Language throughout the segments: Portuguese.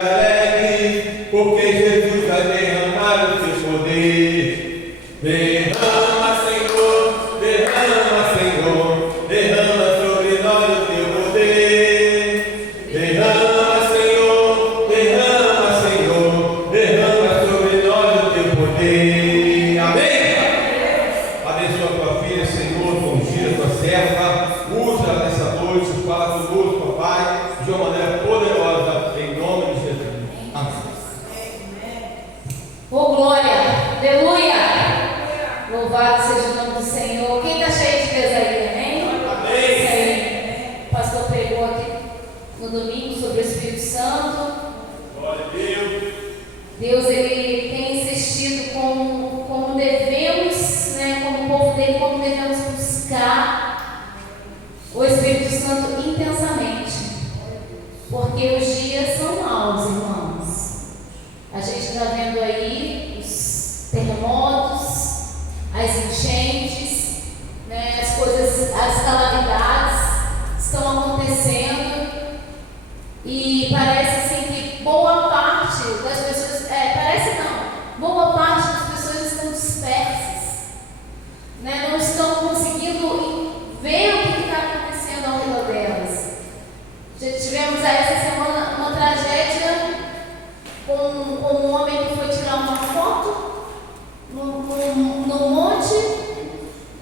alegre, porque Jesus vai derramar o seu poder. Derrama, Senhor, derrama, Senhor, derrama sobre nós o teu poder. Derrama, Senhor, derrama, Senhor, derrama sobre nós o teu poder. Amém? Abençoa a tua filha, Senhor, confia a tua serva, usa nessa noite, fala conosco, papai, de uma maneira poderosa, em nome de Jesus. Oh, glória, aleluia, louvado seja o nome do Senhor. Quem está cheio de Deus aí, amém? Amém. O pastor pregou aqui no domingo sobre o Espírito Santo. Glória a Deus. Deus, ele tem insistido como devemos, né, como povo dele, como devemos buscar o Espírito Santo intensamente, porque os dias são maus, irmãos. A gente está vendo aí os terremotos, as enchentes, né, as coisas, as calamidades estão acontecendo, e parece assim que boa parte das pessoas, boa parte das pessoas estão dispersas, né, não estão conseguindo ver o que está acontecendo ao redor delas. Já tivemos aí essa semana uma tragédia com um homem que foi tirar uma foto no monte,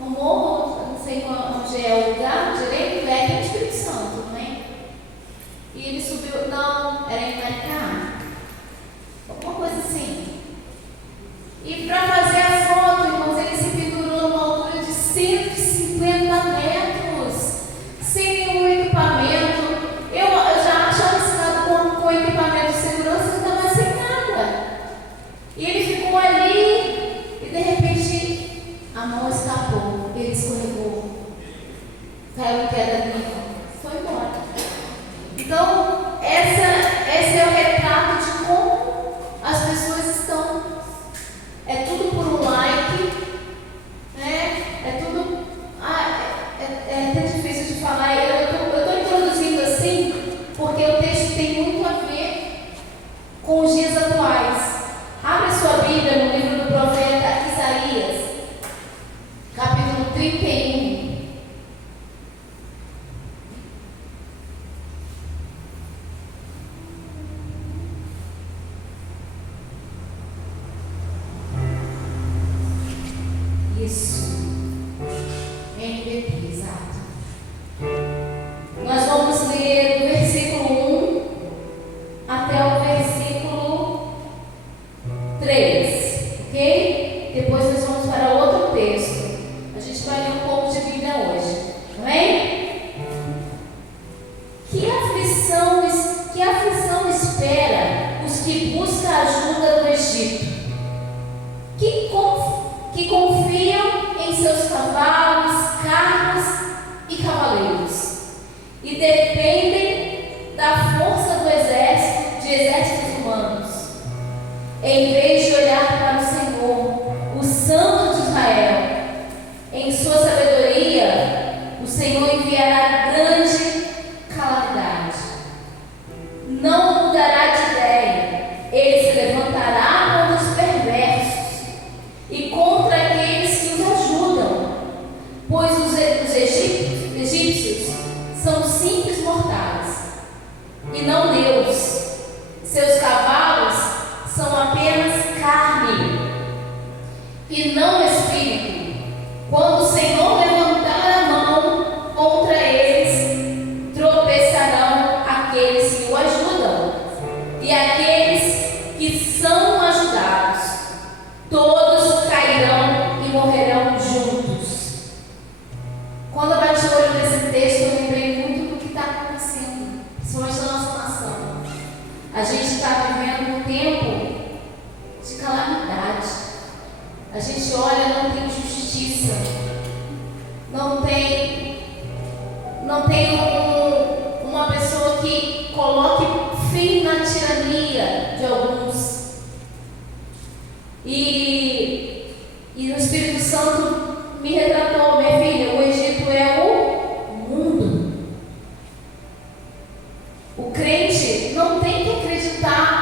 no morro, eu não sei onde é o lugar direito, é aqui no Espírito Santo, não é? E ele subiu, não, era em Maricá, alguma coisa assim. E para fazer a foto, irmãos, ele se pendurou numa altura de 150 metros, sem nenhum equipamento. Eu já acho alucinado com equipamento de segurança, não estava sem nada. E ele ficou ali e de repente a mão escapou, ele escorregou, caiu em queda livre, foi embora. Então, esse é o retrato de como as pessoas estão. É tudo por um like, né? É tudo. É até difícil de falar. Eu estou introduzindo assim, porque o texto tem muito a ver com os dias atuais. Abre sua Bíblia no livro do profeta Isaías, capítulo 31. Isso. NVT, exato. Nós vamos ler do versículo 1 até o versículo 3, ok? Depois nós vamos para outro texto. A gente vai ler um pouco de Bíblia hoje, amém? Que aflição espera os que buscam a ajuda do Egito, que confiam em seus cavalos, carros e cavaleiros, e dependem da força do de exércitos humanos, em vez de olhar para o Senhor, o Santo de Israel. Em sua sabedoria, o Senhor enviará grande calamidade. Não mudará de ideia. Ele se levantará contra os perversos e contra aqueles que os ajudam, pois os egípcios são simples mortais e não Deus. Seus cavalos são apenas carne e não espírito. Quando o Senhor levantar a mão contra eles, tropeçarão aqueles que o ajudam e aqueles que são ajudados. Todos cairão e morrerão juntos. Quando eu bati o olho nesse texto, eu lembrei muito do que está acontecendo, principalmente na nossa nação. A gente está vivendo um tempo de calamidade. A gente olha, não tem justiça, não tem uma pessoa que coloque fim na tirania de alguns. E o Espírito Santo me retratou, minha filha, o Egito é o mundo. O crente não tem que acreditar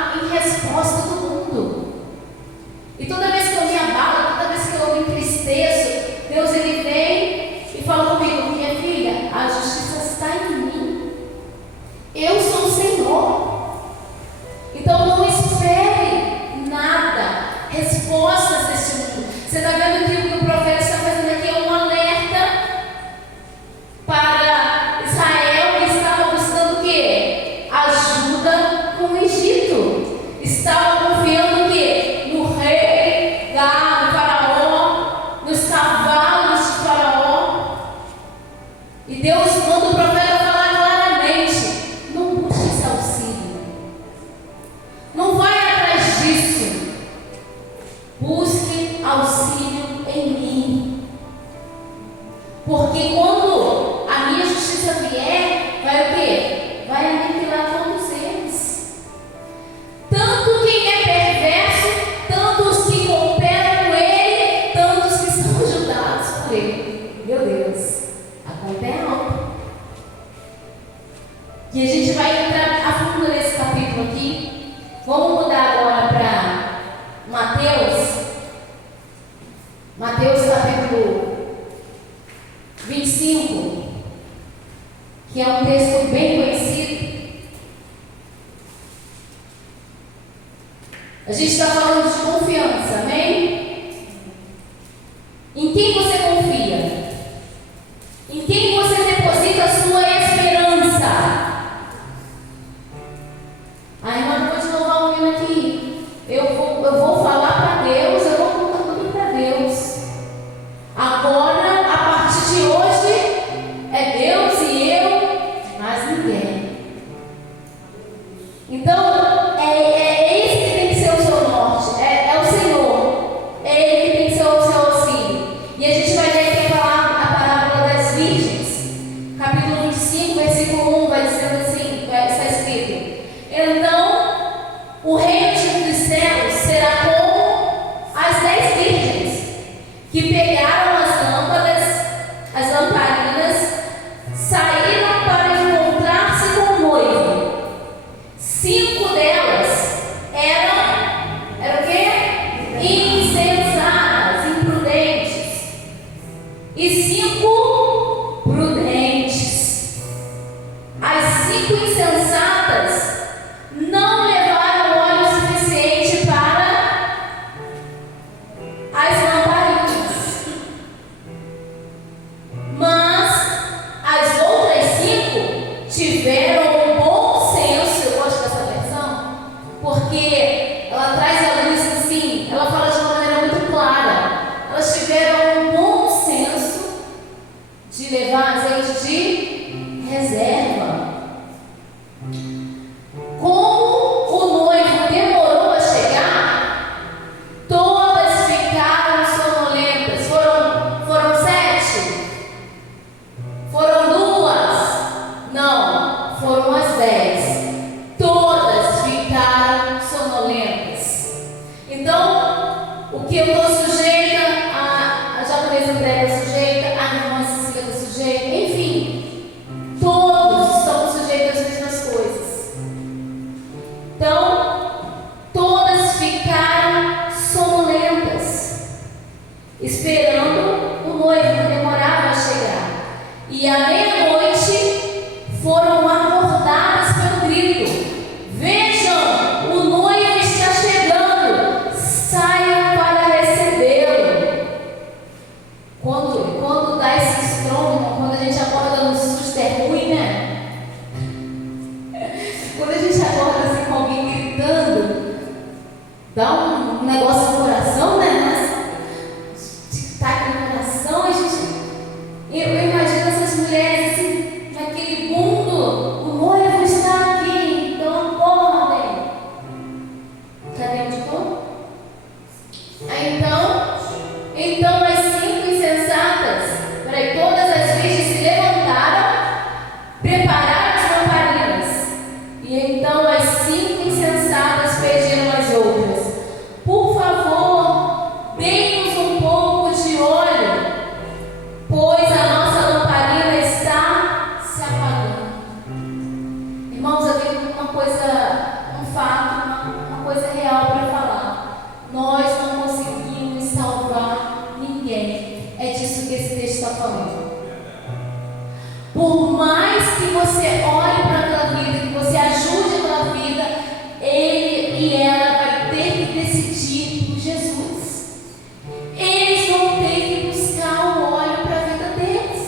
Não vai atrás disso. Busque auxílio em mim. Porque quando a minha justiça vier, vai o quê? Vai aniquilar todos eles. Tanto quem é perverso, tanto os que cooperam com ele, tanto os que são ajudados por ele. Meu Deus, a conta é alta. E a gente vai entrar a fundo nesse capítulo aqui. Vamos mudar agora para Mateus. Mateus capítulo 25, que é um texto bem conhecido. A gente está falando de confiança, amém? Em quem você confia? Em quem você deposita a sua esperança? A irmã acabou de louvar um hino aqui. Eu vou falar para Deus, eu vou contar tudo para Deus. Agora, a partir de hoje, é Deus e eu, mais ninguém. Então, é esse que tem que ser o seu norte, é o Senhor, é Ele que tem que ser o seu auxílio. E a gente vai ler aqui a parábola das virgens, capítulo 25, versículo 1, vai dizendo assim, está escrito: então, o reino dos céus será como as 10 virgens, que pegaram as lamparinas, saíram para encontrar-se com o noivo. 5 delas eram o quê? Insensatas, imprudentes. E 5 prudentes. As 5 insensatas não levaram óleo suficiente para as lamparinas. Mas as outras 5 tiveram um bom senso. Eu gosto dessa versão, porque ela traz a luz assim, ela fala de uma maneira muito clara. Elas tiveram um bom senso de levar azeite de reserva. Como o noivo demorou a chegar, todas ficaram sonolentas. Foram 7? Foram 2? Não, foram as 10. Todas ficaram sonolentas. Então, o que eu estou sujeita, a japonesa André está sujeita, a irmã Cecília está sujeita, enfim, todos estão sujeitos às mesmas coisas. Então, todas ficaram sonolentas, esperando o noivo que demorava a chegar. E à meia-noite foram acordadas pelo grito: vejam, o noivo está chegando, saiam para recebê-lo. Quando dá esse estrondo, quando a gente acorda no susto, é ruim, né? Quando a gente acorda assim com alguém gritando, dá um negócio no coração, né? Tic-tac no coração, a gente. Eu imagino essas mulheres assim, naquele mundo, o noivo está aqui, então acordem. Cadê onde estou? Então as 5 insensatas, todas as virgens se levantaram, prepararam as lamparinas. E então as 5 insensatas pediram às outras: por favor, dê-nos um pouco de óleo, pois a nossa lamparina está se apagando. Irmãos, eu tenho uma coisa, um fato, uma coisa real para falar. Nós não conseguimos salvar ninguém. É disso que esse texto está falando. Por mais que você ore para aquela vida, que você ajude aquela vida, ele e ela vai ter que decidir por Jesus. Eles vão ter que buscar o óleo para a vida deles.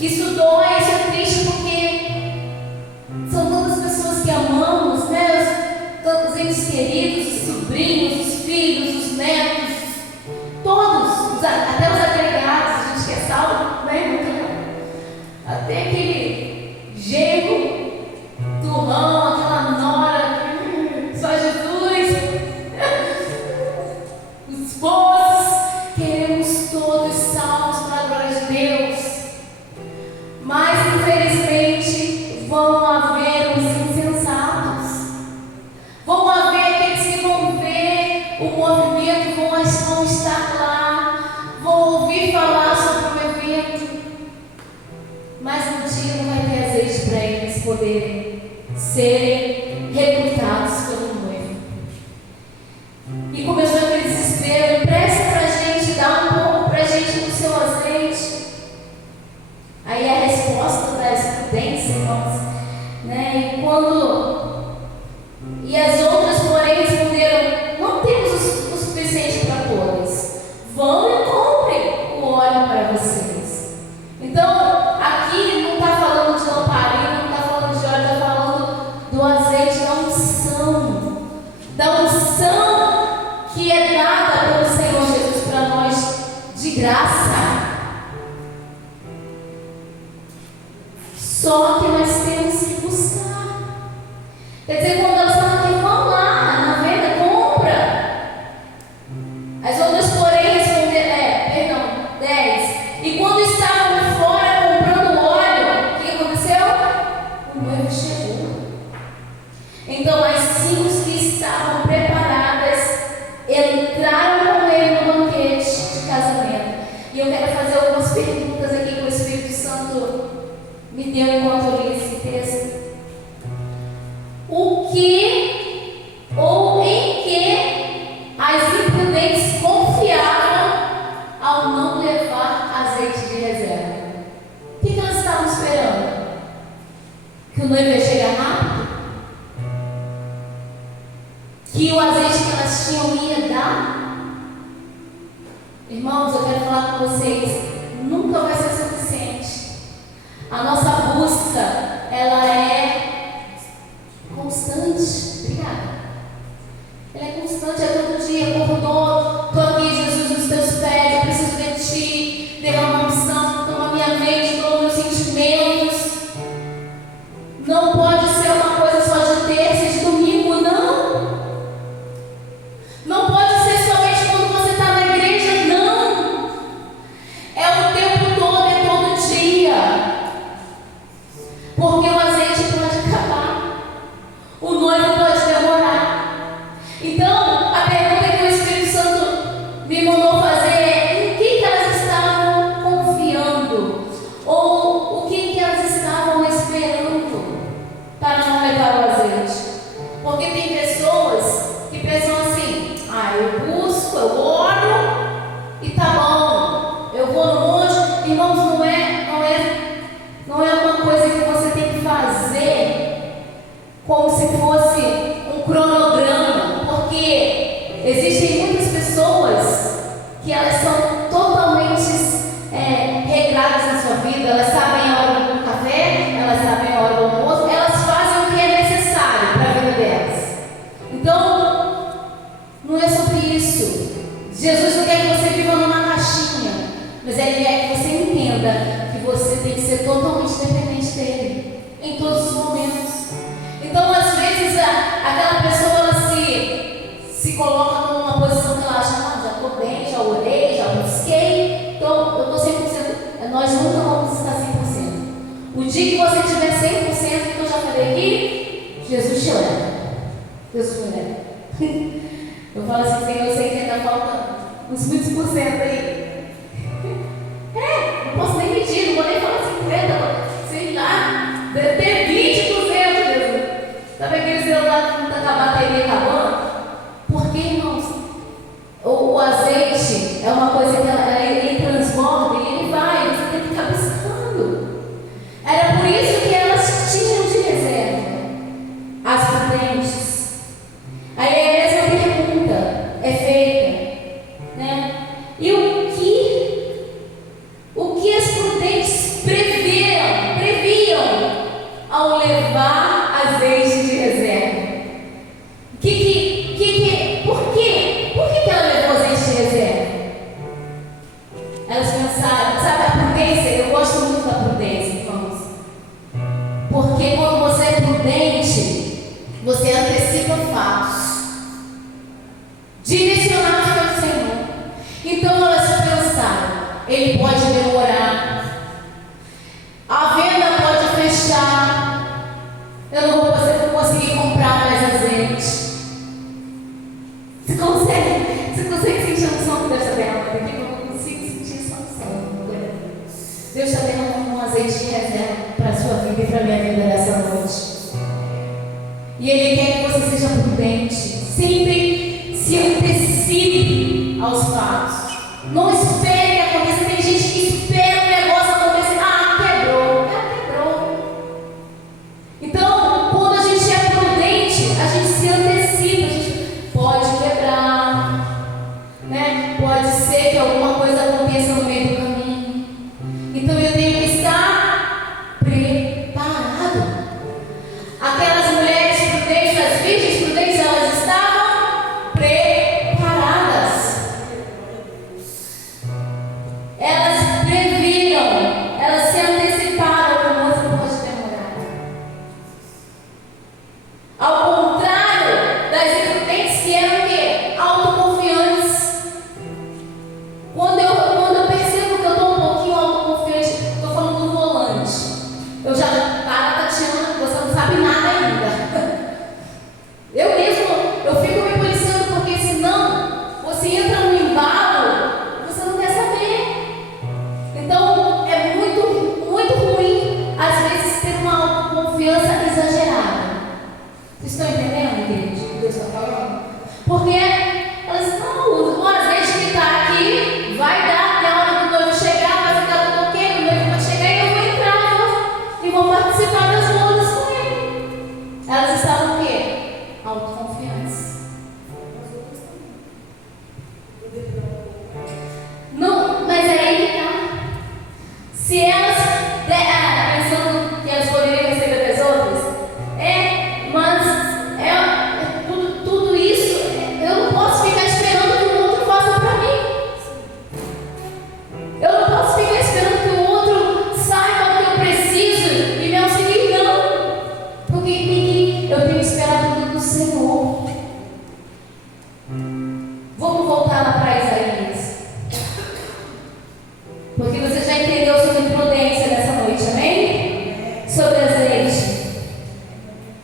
Isso dói, isso é triste, porque são tantas pessoas que amamos, né? Tantos entes queridos, os sobrinhos, os filhos, os netos, todos, até os agregados, a gente quer salvo, né? Até aquele genro, turrão, aquela nora. serem recrutados pelo noivo. E começou aquele desespero: empresta pra gente, dá um pouco pra gente do seu azeite. Aí a resposta da prudência, irmãos, né? E as outras, porém, responderam: não temos o suficiente para todas. Vão e comprem o óleo para vocês. Então, aqui não está falando de lamparina, não está falando de óleo, está falando do azeite, da unção que é dada pelo Senhor Jesus para nós de graça. Só que nós temos que buscar. Quer dizer, quando elas estão aqui, vão lá na venda, compra. As outras, porém, responderam, 10. E quando estavam fora comprando óleo, o que aconteceu? O noivo chegou. Então as 5 que estavam preparadas entraram com ele no banquete de casamento. E eu quero fazer algumas perguntas aqui que o Espírito Santo me deu enquanto eu li esse texto. O que ou em que as imprudentes confiaram ao não levar azeite de reserva? O que elas estavam esperando? Que o noivo ia chegar rápido? Que o azeite que elas tinham ia dar? Irmãos, eu quero falar com vocês: nunca vai ser suficiente. A nossa busca, ela é constante. Obrigada. Ela é constante, é todo dia. Acordou, estou aqui, Jesus, nos teus pés, eu preciso de ti. Derrama a unção, toma minha mente, toma meus sentimentos. Não pode ser uma coisa só de terça e de domingo, não. Não pode ser somente quando você está na igreja, não. É o tempo todo, é todo dia. Porque o azeite pode acabar, o noivo pode demorar. Então, a pergunta que o Espírito Santo me mandou fazer é: em que elas estavam confiando? Ou o que elas estavam esperando para não levar o azeite? Porque tem pessoas que pensam assim: eu busco, eu oro e tá bom, eu vou no monte. Irmãos, não é uma coisa que você tem que fazer como se fosse um cronograma, porque existem muitas pessoas que elas são totalmente regradas na sua vida. Elas sabem a hora do café, elas sabem a hora do almoço, elas fazem o que é necessário para a vida delas. Então, não é sobre isso. Jesus não quer que você viva numa caixinha, mas Ele quer que você entenda que você tem que ser totalmente dependente dEle em todos os momentos. Então, às vezes, aquela pessoa ela se coloca numa posição que ela acha: não, já estou bem, já orei, já busquei, então eu estou 100%. Nós nunca vamos estar 100%. O dia que você tiver 100%, que eu já falei aqui, Jesus te leva. Jesus me leva. Eu falo assim: Senhor, eu sei que ainda falta uns muitos por cento aí. Não posso nem medir, não vou nem falar 50%, sei lá, deve ter 20%, Jesus. Sabe aquele celular que não está com a bateria acabando? Porque, irmãos, o azeite é uma coisa que ele transborda e ele vai, você tem que ficar buscando. Era por isso que elas tinham de reserva as prudentes. Aí a mesma pergunta é feita, né? E o que as prudentes previam ao levar azeite de reserva? Por quê? Por que ela levou azeite de reserva? Elas pensaram, sabe a prudência? Eu gosto muito da prudência, irmãos. Porque quando você é prudente, você antecipa fatos direcionados pelo Senhor. Então elas pensaram: ele pode demorar, a venda pode fechar, eu não vou conseguir comprar mais azeite. Você consegue sentir a unção que Deus está derramando aqui? Eu não consigo sentir essa unção. Deus está derramando um azeite de reserva para a sua vida e para a minha vida nessa noite. E Ele quer que você seja prudente. Sempre se antecipe aos fatos. Não espere que aconteça. Tem gente que espera o negócio acontecer. Ah, quebrou. Quebrou. Então, quando a gente é prudente, a gente se antecipa. A gente pode quebrar, né? Pode ser que alguma coisa aconteça no meio do caminho. Então, eu tenho que estar preparado. Aquelas mulheres prudentes, as virgens prudentes, elas estavam preparadas. Elas previram, elas se anteciparam que o noivo pode demorar. Ao contrário das imprudentes, que eram o quê? Autoconfiantes. Quando eu percebo que eu estou um pouquinho autoconfiante, estou falando do volante. Eu já para, Tatiana, você não sabe nada ainda. Eu mesmo, eu fico me policiando, porque senão você entra no embalo, você não quer saber. Então é muito, muito ruim, às vezes, ter uma autoconfiança exagerada. Vocês estão entendendo, igreja, o que Deus está falando? Porque elas não, o azeite que está aqui vai dar até a hora que o noivo chegar, vai ficar tudo ok, o noivo vai chegar e eu vou entrar e vou participar das bodas com ele. Elas estavam o quê? Autoconfiantes. Não, mas é aí que está. Se elas pensando que elas poderiam receber das outras, mas tudo isso, eu não posso ficar esperando que o outro faça para mim. Eu não posso ficar esperando que o outro saiba o que eu preciso e me auxilie, não. Porque eu tenho esperado tudo do Senhor. Vamos voltar lá para Isaías. Porque você já entendeu sobre imprudência nessa noite, amém? Sobre azeite.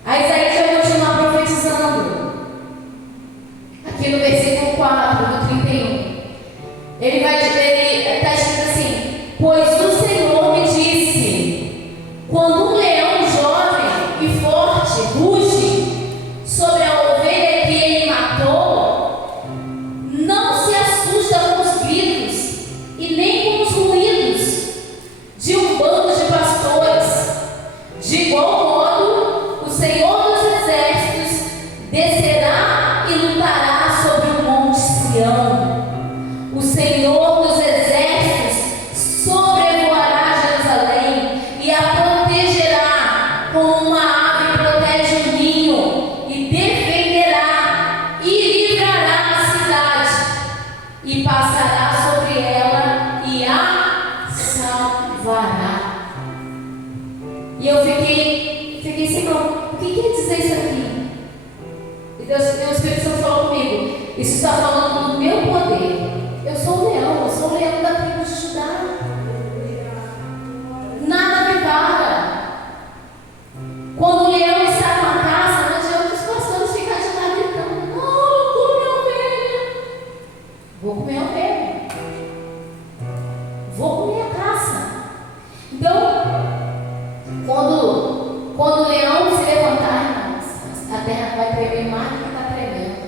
A Isaías vai continuar profetizando. Aqui no versículo 4 do 31. Ele está escrito assim: pois o Senhor me disse, quando um leão jovem e forte ruge sobre a ovelha que ele matou, não se assusta com os gritos e nem com os ruídos de um bando de pastores. De igual modo, o Senhor dos exércitos descerá e lutará sobre o monte Sião. O Senhor dos exércitos sobrevoará Jerusalém e a protegerá como uma ave protege o ninho, e defenderá e livrará a cidade, e passará sobre ela e a salvará. E eu fiquei Senhor, o que quer dizer isso aqui? E Deus, o Espírito Santo falou comigo: isso está falando do meu poder. Eu sou o leão da tribo de Judá. Nada me para. Quando o leão está com a caça, não adianta os pastores ficarem de lá gritando: não, come a ovelha. Vou comer a ovelha. Vou comer a caça. Então, quando o leão se levantar, irmãos, a terra vai tremer mais do que está tremendo.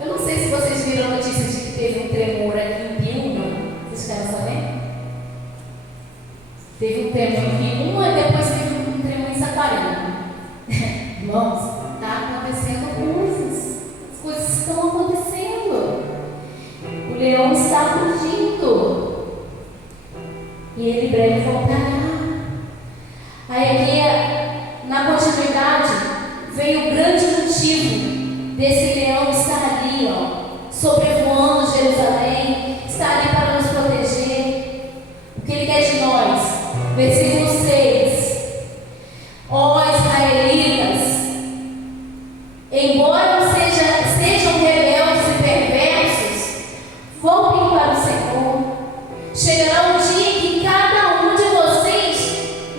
Eu não sei se vocês viram notícias de que teve um tremor aqui em Piúma. Vocês querem saber? Teve um tremor em Piúma e depois teve um tremor em Saquarema. Irmãos, está acontecendo coisas. As coisas estão acontecendo. O leão está rugindo. E ele breve voltará. Aí aqui, na continuidade, veio o grande motivo desse leão estar ali, sobrevoando Jerusalém, estar ali para nos proteger. O que ele quer de nós? Versículo 6. Ó israelitas, embora sejam rebeldes e perversos, voltem para o Senhor. Chegará um dia em que cada um de vocês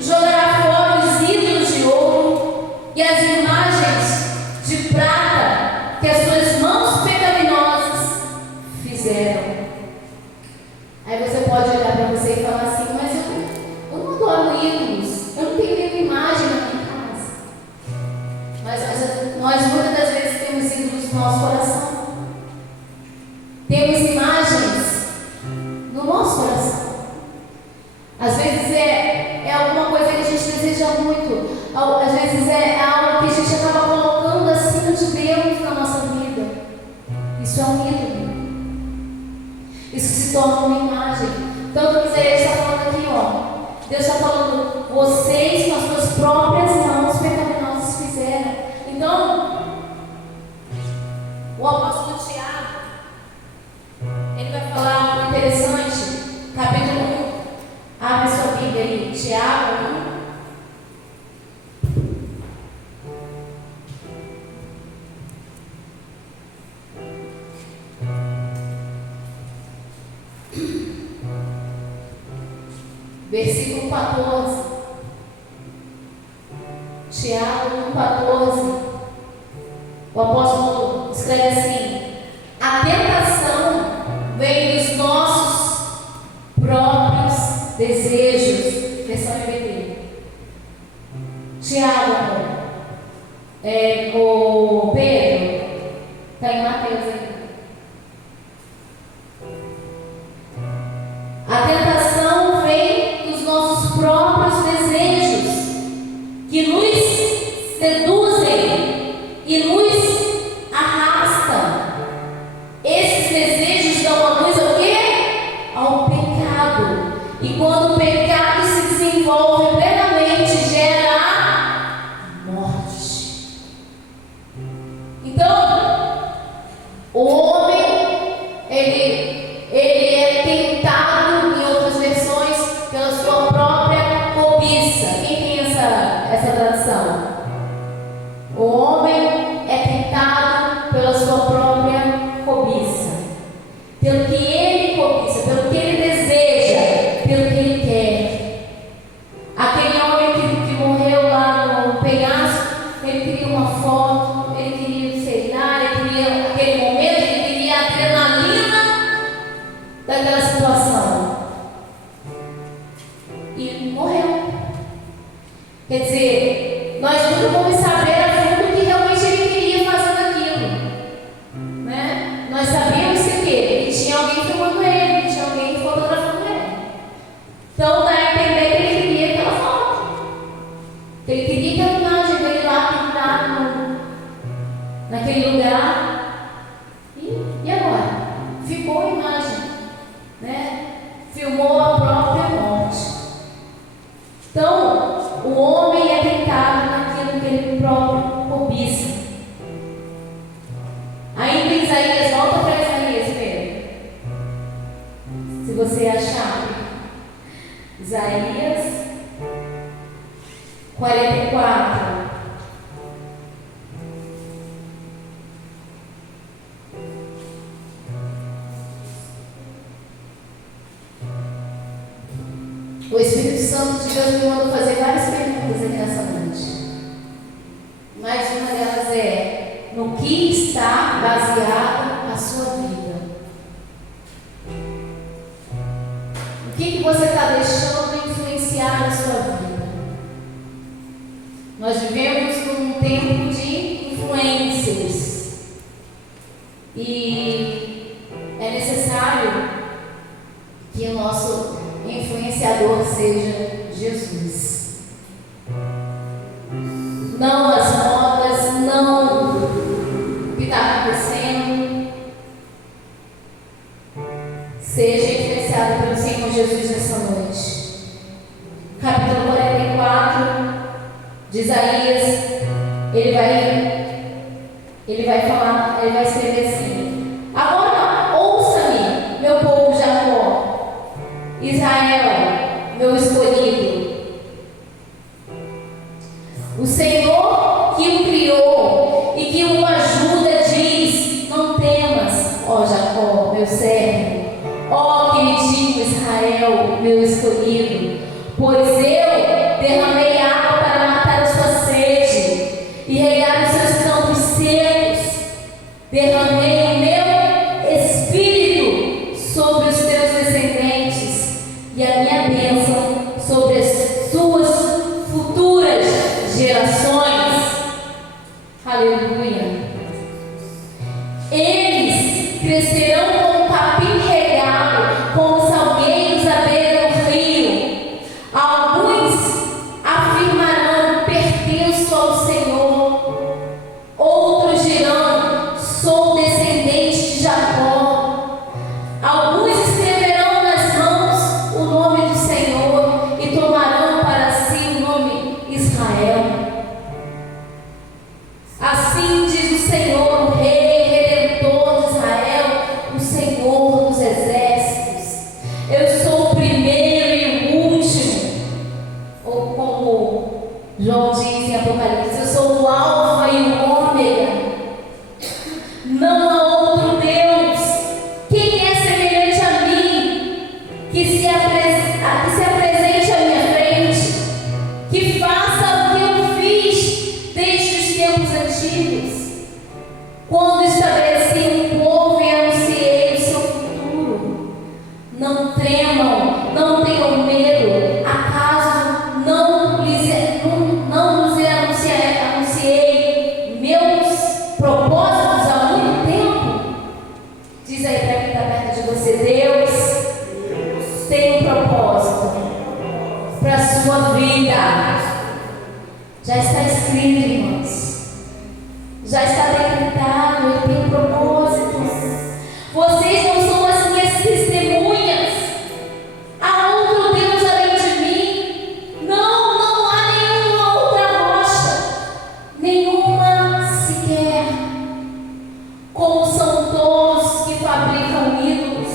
jogará fora os ídolos de ouro e as imagens de prata que a nosso coração. Temos imagens no nosso coração. Às vezes é alguma coisa que a gente deseja muito. Às vezes é algo que a gente acaba colocando acima de Deus na nossa vida. Isso é um ídolo. Isso se torna uma imagem. Tanto que Isaías está falando aqui, ó. Deus está falando, vocês com as suas próprias mãos pecaminosas fizeram. Então, o apóstolo Tiago, ele vai falar algo interessante. Capítulo 1. Abre sua Bíblia aí. Tiago 1. Versículo 14. Tiago 1,14. O apóstolo escreve assim: a tentação vem dos nossos próprios desejos. Versão NVT. Tiago, o Pedro, está em Mateus aí. A tentação vem dos nossos próprios desejos, que nos seduzem e nos arrastam. Esses desejos dão a luz ao quê? Ao pecado. E quando o pecado se desenvolve plenamente, gera a morte. Então, o homem, ele é tentado, em outras versões, pela sua própria cobiça. Quem tem essa tradução? O homem é tentado pela sua própria cobiça. Pelo que ele cobiça, pelo que ele deseja, pelo que ele quer. Aquele homem que morreu lá no penhasco, ele queria uma foto, ele queria, sei lá, ele queria aquele momento, ele queria a adrenalina daquela situação. E morreu. Quer dizer, nós nunca vamos saber a fundo o que realmente ele queria fazendo aquilo, né? Nós sabíamos que tinha alguém filmando ele, que tinha alguém fotografando ele. Então dá a entender que ele queria aquela foto, que ele queria aquela imagem dele lá pintado naquele lugar. E agora? Ficou a imagem, né? Filmou a própria morte. Então, o homem é tentado naquilo que ele próprio cobiça. Ainda em Isaías, volta para Isaías, Pedro. Se você achar. Isaías 44. O Espírito Santo de Deus me mandou fazer várias perguntas aqui nessa noite. Mas uma delas é: no que está baseada a sua vida? O que você está deixando influenciar a sua vida? Nós vivemos num tempo de influências. E é necessário que o nosso influenciador seja Jesus. Não as modas, não o que está acontecendo. Seja influenciado pelo Senhor Jesus nessa noite. Capítulo 44 de Isaías, ele vai falar, ele vai escrever assim: agora ouça-me, meu povo Jacó, Israel, meu escolhido. O Senhor que o criou e que o ajuda diz: não temas, ó Jacó, meu servo, ó queridinho Israel, meu escolhido, pois eu derramei água para matar a sua sede e regar os seus campos secos. Derramei o meu espírito sobre os teus descendentes e a minha bênção sobre as suas futuras gerações. Aleluia. crescerão como capim regado, como salgueiros à beira do rio. Alguns afirmarão: pertenço ao Senhor. Outros dirão: sou descendente de Jacó. Alguns escreverão nas mãos o nome do Senhor e tomarão para si o nome Israel. Assim diz o Senhor, o Rei Redentor de Israel, o Senhor dos exércitos: eu sou o primeiro e o último. Ou como João diz em Apocalipse: eu sou o Alfa e o Ômega. Não há outro Deus. Quem é semelhante a mim, que se apresente à minha frente, que faça o que eu fiz desde os tempos antigos, quando estabeleci um povo e anunciei o seu futuro? Não tremam, não tenham medo. Acaso não lhes anunciei meus propósitos há muito tempo? Diz aí para quem está perto de você: Deus tem um propósito para a sua vida. Já está escrito, irmãos. Já está decretado. Ele tem propósitos. Vocês não são as minhas testemunhas. Há outro Deus além de mim? Não há nenhuma outra rocha, nenhuma sequer. Como são todos que fabricam ídolos.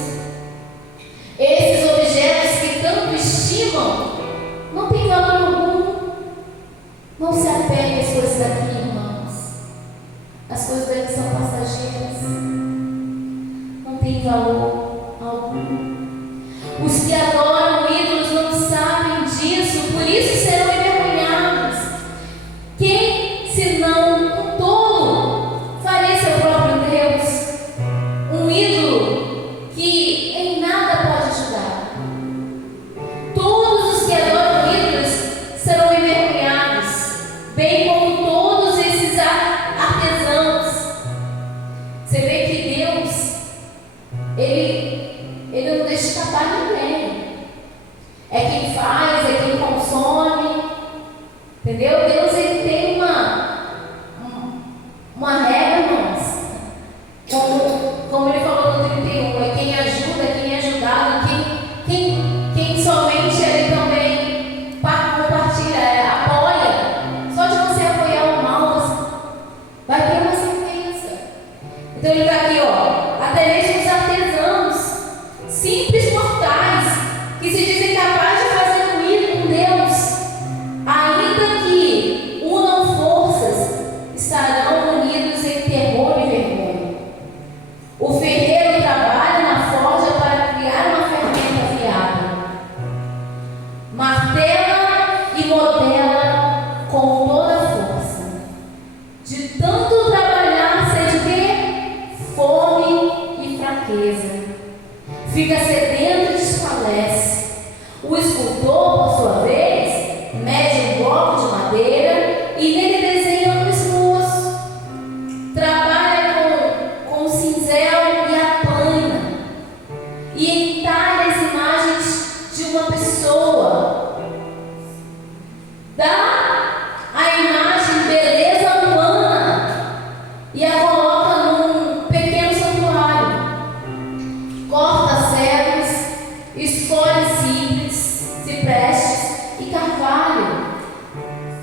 Esses objetos que tanto estimam não têm valor algum. Não se apegue às coisas daqui, irmãos. As coisas daqui são passageiras. Não tem valor algum. Os que adoram ídolos não sabem disso, por isso serão envergonhados. Quem, senão um tolo, faria seu próprio Deus? Um ídolo que em nada pode ajudar. Todos os que adoram ídolos serão envergonhados, bem como todos esses artesãos. Você vê que Deus, Ele não deixa escapar ninguém. É quem faz, é quem consome. Entendeu? Deus, Ele tem uma regra, irmãos. Como Ele falou no 31, é quem ajuda, é quem é ajudado, quem somente Ele também compartilha, apoia. Só de você apoiar o mal, vai ter uma sentença. Então Ele está aqui, até mesmo os artesãos, simples mortais, que se dizem capazes de fazer um Deus, ainda que unam forças, estarão unidos em terror e vergonha. O ferreiro trabalha na forja para criar uma ferramenta viável. Martela e modela com toda a força. De tanto trabalhar, sente o quê? Fome e fraqueza. Fica sedento e desfalece. O escultor, por sua vez, mede um bloco de madeira e nele desenha um esboço. Trabalha com o cinzel e a plana e entalha as imagens de uma pessoa. Dá a imagem beleza humana e a coloca num pequeno santuário. Corta cedros, escolhe ciprestes e carvalho.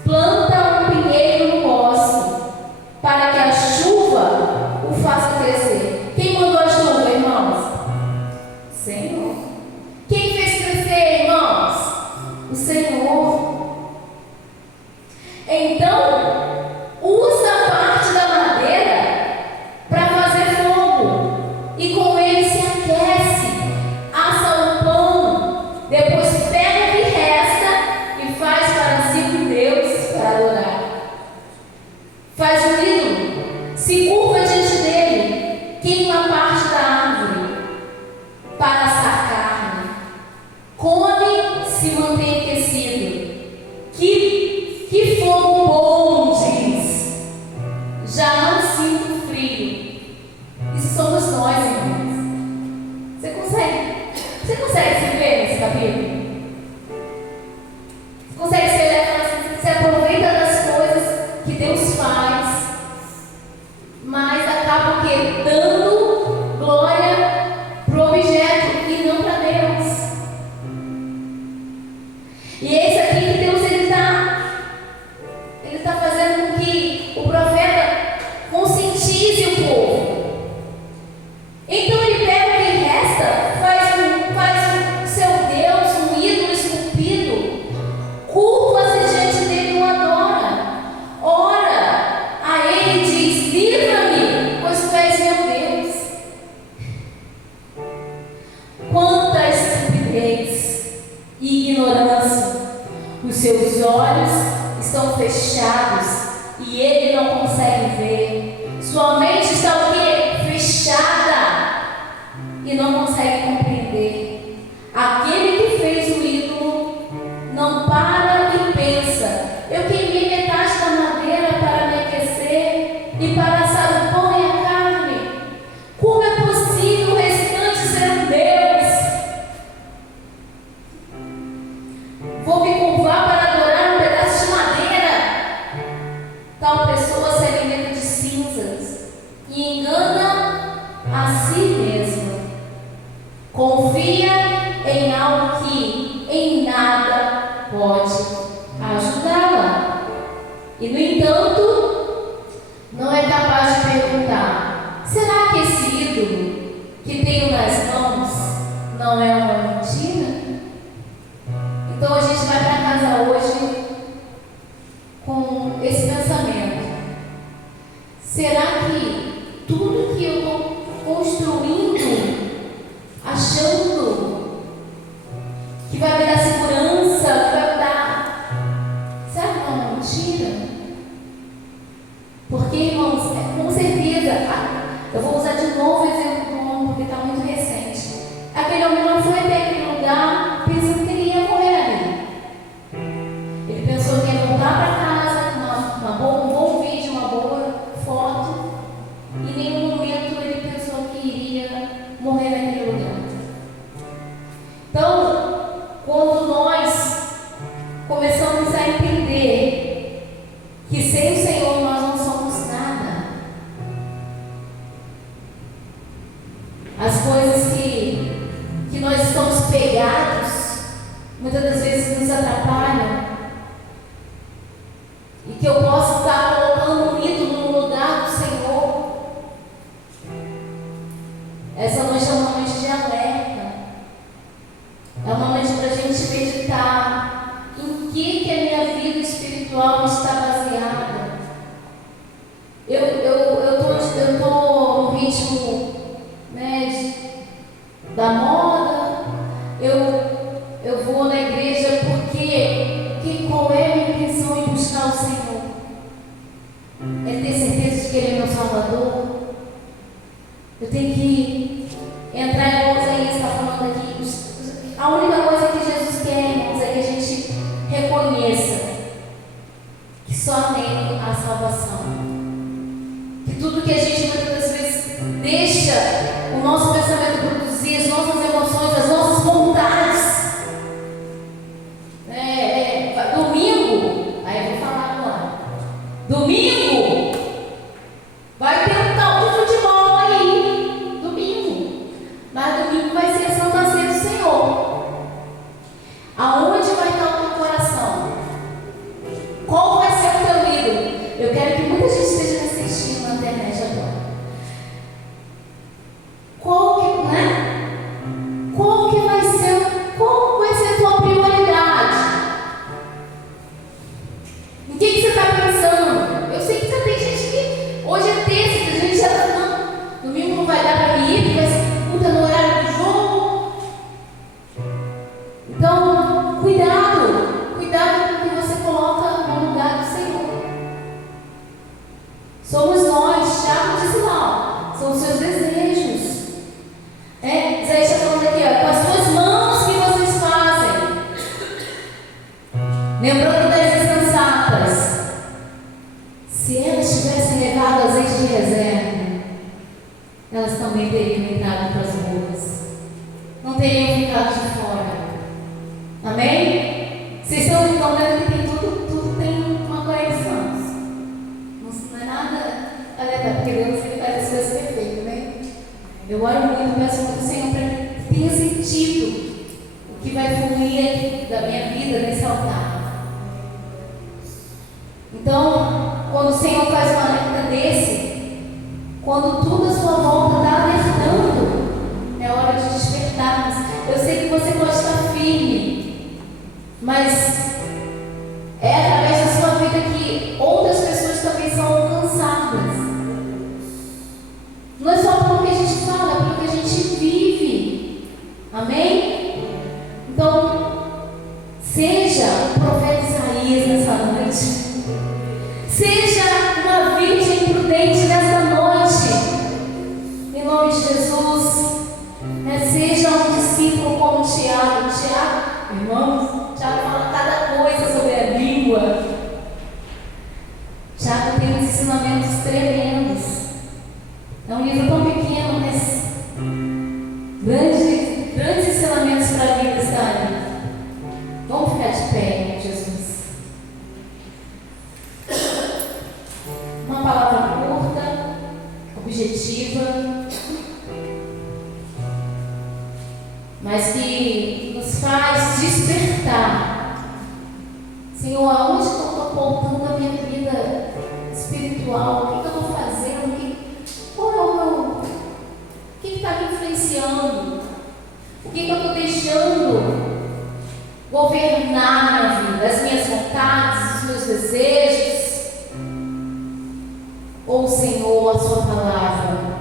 Planta um pinheiro no bosque, para que a chuva o faça crescer. Quem mandou a chuva, irmãos? Senhor. Quem fez crescer, irmãos? O Senhor. Então, usa parte da madeira para fazer fogo, e com ele se aquece, assa o pão, depois pega o que resta e faz para si um Deus para adorar. Faz um ídolo, se curva diante dele, queima parte da árvore para assar carne, come, se mantém aquecido. Que fogo bom, diz. Já não sinto frio. Isso somos nós, irmãos. seus olhos estão fechados e ele não consegue ver. Sua mente está o quê? Fechada e não consegue compreender. Aquele que fez o ídolo não para e pensa: eu queimei metade da madeira para me aquecer e para assar o pão e a carne. Como é possível o restante ser um Deus? Vou me curvar para adorar um pedaço de madeira. Tal pessoa se alimenta de cinzas e engana a si mesma. Confia em algo que em nada pode ajudá-la. E, no entanto, não é capaz de perguntar: será que esse ídolo que tenho nas mãos não é uma mentira? Então a gente vai para casa hoje com esse pensamento: será que tudo que eu estou construindo, achando que vai me dar segurança, que vai me dar, será que não é uma mentira? Porque, irmãos, com certeza, eu vou usar de novo o exemplo do homem porque está muito recente. Aquele homem não foi até aquele lugar pensando que ele ia morrer ali. Ele pensou que ia voltar para casa com um bom vídeo, uma boa foto, e em nenhum momento ele pensou que iria morrer naquele lugar. Então, quando nós começamos a entender que sem o Senhor nós não somos nada, as coisas que nós estamos pegados muitas das vezes nos atrapalham, e que eu posso estar colocando um ídolo no lugar do Senhor. Essa noite é uma noite de alerta, é uma noite para a gente meditar em que a minha vida espiritual está baseada. Eu tô no ritmo, né, da moda. Eu vou na igreja porque qual é a minha intenção em buscar o Senhor? É ter certeza de que Ele é meu Salvador? Eu tenho que entrar em Isaías, está falando aqui. A única coisa que Jesus quer, irmãos, é que a gente reconheça que só nele há salvação. Que tudo que a gente muitas das vezes deixa o nosso pensamento produzir, as nossas emoções, as nossas vontades. Domingo, aí eu vou falar agora. Domingo vai ter um tal de futebol aí. Domingo. Mas domingo vai ser a Santa Ceia do Senhor. Aonde vai estar o teu coração? Qual vai ser o teu ídolo? Eu quero que muita gente esteja assistindo na internet agora. Qual vai ser a tua prioridade? Em que você está pensando? Eu sei que já tem gente que hoje é terça, a gente já está falando, domingo não vai dar para ir, porque vai ser puta no horário do jogo. Então, cuidado com o que você coloca no lugar do Senhor. Somos nós, Tiago disse lá, são os seus desejos. Isaías está falando aqui, com as suas mãos que vocês fazem. Lembrando das insensatas, se elas tivessem levado azeite de reserva, elas também teriam entrado para as ruas, não teriam ficado de fora. Amém? Vocês estão vendo que tem tudo tem uma conexão. Não é nada aleatório, porque Deus ele faz as coisas perfeitas, né? Eu oro muito, peço muito ao Senhor para que tenha sentido o que vai fluir aqui da minha vida nesse altar. Então, quando o Senhor faz uma alerta desse, quando tudo à sua volta está alertando, é hora de despertarmos. Eu sei que você pode estar firme, mas é através da sua vida que outras pessoas também são alcançadas. Não é só pelo que a gente fala, é pelo que a gente vive. Amém? Então, seja o profeta Isaías surpreendente nesta noite. Em nome de Jesus, seja um discípulo como Tiago. Tiago, irmãos, Tiago fala cada coisa sobre a língua. Tiago tem uns ensinamentos tremendos. É um livro tão pequeno, mas grandes ensinamentos para a vida está ali. Vamos ficar de pé, Jesus. Uma palavra curta, objetiva, mas que nos faz despertar. Senhor, aonde eu estou apontando a minha vida espiritual? O que eu estou fazendo? Qual é o meu... O que está me influenciando? O que eu estou deixando governar minha vida? As minhas vontades, os meus desejos? Ou, Senhor, a Sua palavra?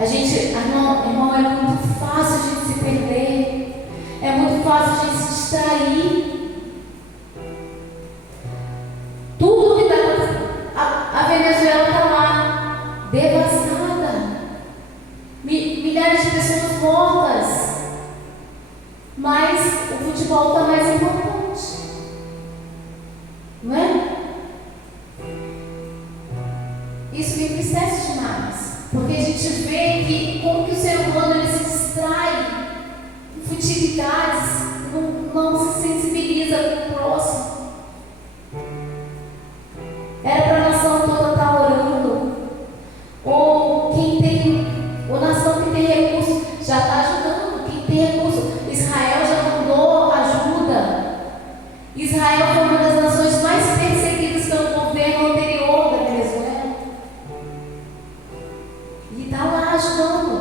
Irmão, é muito fácil a gente se perder. É muito fácil a gente se distrair. Tudo que está... A Venezuela está lá, devastada. Milhares de pessoas mortas. Mas o futebol está mais importante. Não é? Isso me entristece demais. Porque a gente vê que como que o ser humano ele se distrai em futilidades, não se sensibiliza com o próximo. Era para a nação toda estar orando. Ou a nação que tem recurso já está ajudando. Quem tem recurso, Israel já mandou ajuda. Israel foi uma das nações mais perseguidas pelo governo anterior da Venezuela. E está lá ajudando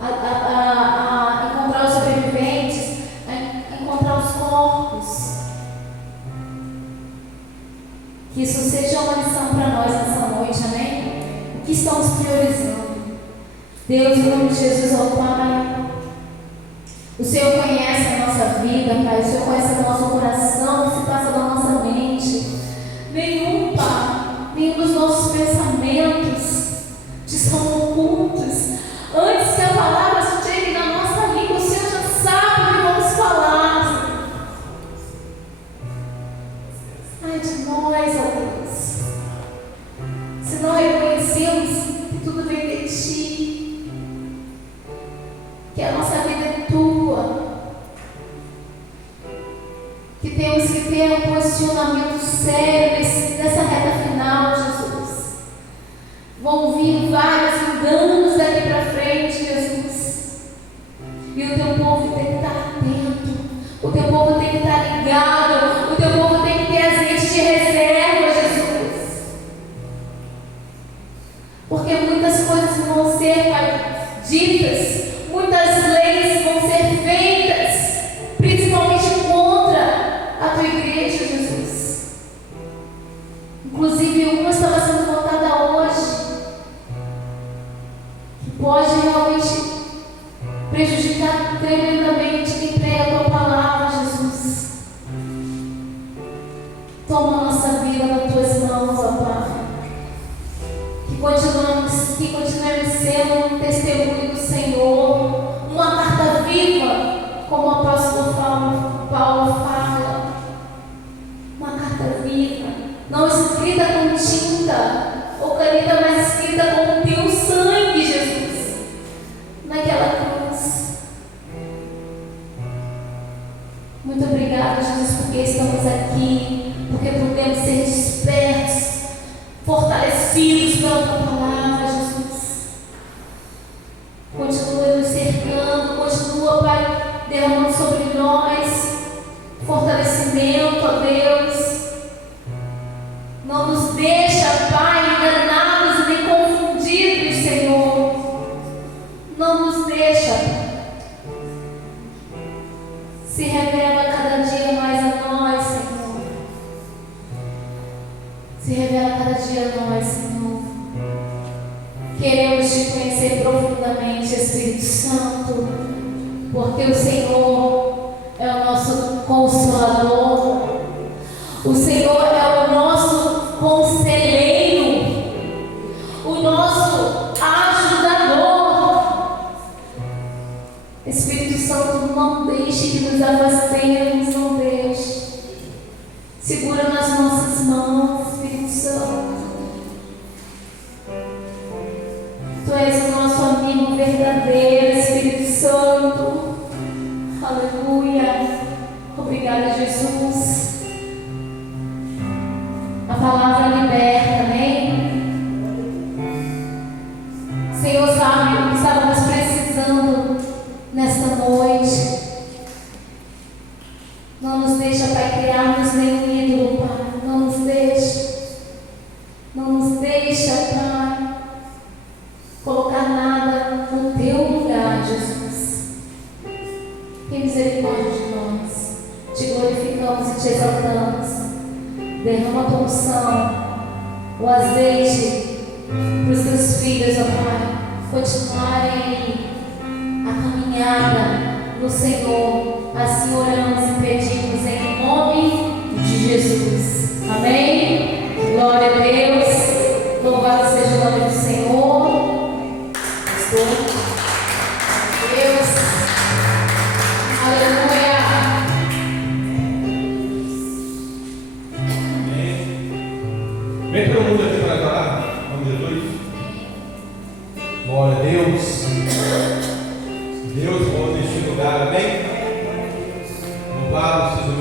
a encontrar os sobreviventes, a encontrar os corpos. Que isso seja uma lição para nós nessa noite, amém? O que estamos priorizando? Deus, em nome de Jesus, ó Pai, o Senhor conhece a nossa vida, Pai, o Senhor conhece o nosso coração, o que se passa na nossa mente. Nenhum, Pai, nenhum dos nossos pensamentos te são ocultos. Antes que a palavra chegue na nossa língua, o Senhor já sabe o que vamos falar. Ai de nós, ó Deus, se não reconhecemos que tudo vem de Ti, que a nossa vida é Tua, que temos que ter um posicionamento sério nessa reta final, Jesus. Vão vir vários enganos daqui para frente, Jesus. E o Teu povo tem que estar atento. O Teu povo tem que estar ligado. O Teu povo tem que ter azeite de reserva, Jesus. Porque muitas coisas vão ser, Pai, ditas. Muitas leis vão ser feitas. Principalmente contra a Tua igreja, Jesus. Inclusive uma estava sendo votada hoje. Pode realmente prejudicar tremendamente quem prega a Tua palavra, Jesus. Toma a nossa vida nas Tuas mãos, ó Pai. Que continuemos sendo um testemunho do Senhor, uma carta viva, como o apóstolo Paulo fala. Uma carta viva, não escrita com tinta ou caneta, mas escrita com o Teu sangue, Jesus, naquela cruz. Muito obrigada, Jesus, porque estamos aqui, porque podemos ser despertos, fortalecidos pela Tua palavra, Jesus. Continua nos cercando, continua, Pai, derramando sobre nós fortalecimento, ó Deus. Não nos deixa, Pai, enganados nem confundidos, Senhor. Não nos deixa. Se revela cada dia mais a nós, Senhor. Se revela cada dia a nós, Senhor. Queremos Te conhecer profundamente, Espírito Santo, porque o Senhor é o nosso Consolador. O Senhor é o nosso Conselheiro. permite que nos afastemos, ó Deus. Segura nas nossas mãos, Espírito Santo. Tu és o nosso amigo verdadeiro, Espírito Santo. Aleluia. Obrigada, Jesus. A palavra liberta, amém? Senhor, sabe o que estávamos precisando nesta noite. Não nos deixa, Pai, criarmos nenhum ídolo, Pai. Não nos deixa. Não nos deixa, Pai, colocar nada no teu lugar, Jesus. Tem misericórdia de nós. Te glorificamos e te exaltamos. Derrama a tua unção, o azeite para os teus filhos, ó Pai, continuarem a caminhada no Senhor. Assim oramos e pedimos em nome de Jesus. Amém? Glória a Deus. Louvado seja o nome do Senhor. Pastor. Deus. Aleluia. Vem todo mundo aqui para adorar, em nome de Jesus. Glória a Deus. Deus bom neste lugar, amém? Louvado seja